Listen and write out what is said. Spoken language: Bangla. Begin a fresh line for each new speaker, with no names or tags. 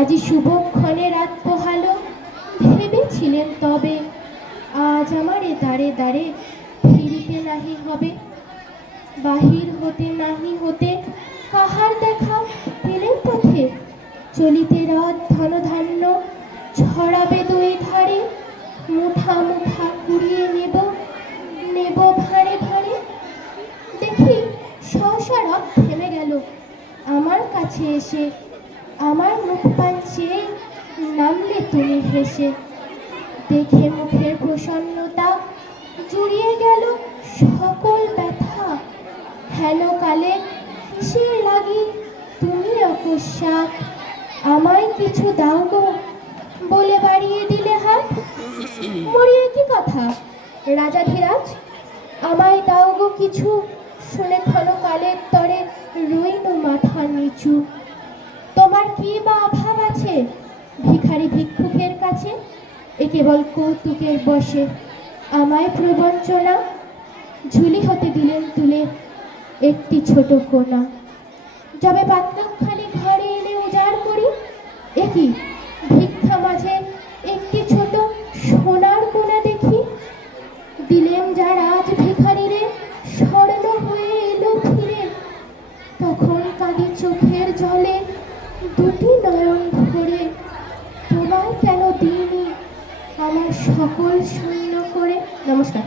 আজি শুভক্ষণে রাত পোহালো ভেবেছিলেন তবে আজ আমারে দাঁড়ে দাঁড়ে ফিরিতে নাহি হবে। বাহির হতে নাহি হতে কাহার দেখা পেলেন পথে চলিতে রথ ধনধান্য ছড়াবে দুই ধারে। মুঠা মুঠা কুড়িয়ে নেব নেব ভাঁড়ে ভাঁড়ে। দেখি সহসা রথ থেমে গেল। আমার কাছে এসে আমার মুখ পান নামলে তুমি হেসে, দেখে মুখের প্রসন্নতা জুড়িয়ে গেল সকল ব্যথা। হেন কালে সে লাগি, তুমি অকস্মাৎ আমায় কিছু দাও গো বলে বাড়িয়ে দিলে হাত। মরিয়ে কি কথা? রাজা ধীরাজ, আমায় দাও গো কিছু। শুনে ক্ষণকালের তরে রইল মাথা নিচু। তোমার কি বা অভাব আছে? ভিখারি ভিক্ষুকের কাছে? এ কেবল কৌতুকের বসে। আমায় প্রবঞ্চনা। ঝুলি হতে দিলেন তুলে একটি ছোট কোনা। যবে পাত্রখানি ঘরে এনে উজাড় করি একই ভিক্ষা মাঝে একটি ছোট সোনার কোনা দেখি। দিলেম যার আজ ভিখারিরে, স্বর্ণ হয়ে এলো ফিরে। তখন কাঁদি জলে দুটি নয়ন ভরে তোমায় কেন দিইনি আমার সকল শূন্য করে। নমস্কার।